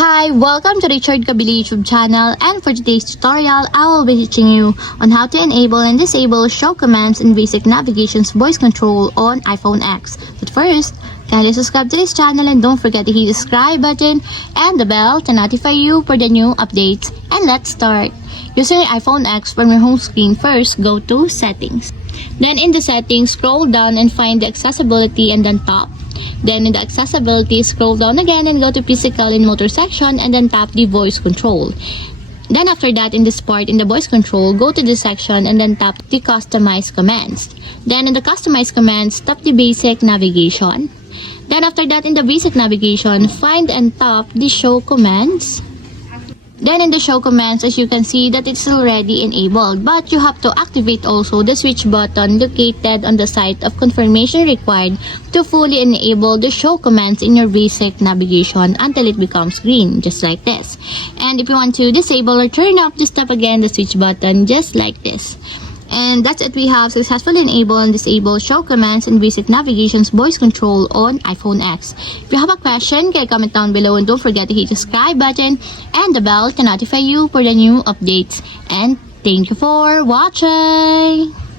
Hi, welcome to the Richard Kabili YouTube channel, and for today's tutorial, I will be teaching you on how to enable and disable show commands in basic navigation's voice control on iPhone X. But first, kindly subscribe to this channel and don't forget to hit the subscribe button and the bell to notify you for the new updates. And let's start. Using your iPhone X from your home screen, first go to Settings. Then in the settings, scroll down and find the accessibility and then top. Then in the accessibility, scroll down again and go to physical and motor section and then tap the voice control. Then after that, in this part in the voice control, go to this section and then tap the customize commands. Then in the customize commands, tap the basic navigation. Then after that, in the basic navigation, find and tap the show commands. Then in the show commands, as you can see that it's already enabled, but you have to activate also the switch button located on the side of confirmation required to fully enable the show commands in your basic navigation until it becomes green, just like this. And if you want to disable or turn off, just tap again the switch button just like this. And that's it, we have successfully enabled and disabled show commands in basic navigation's voice control on iPhone X. If you have a question, can comment down below and don't forget to hit the subscribe button and the bell to notify you for the new updates. And thank you for watching!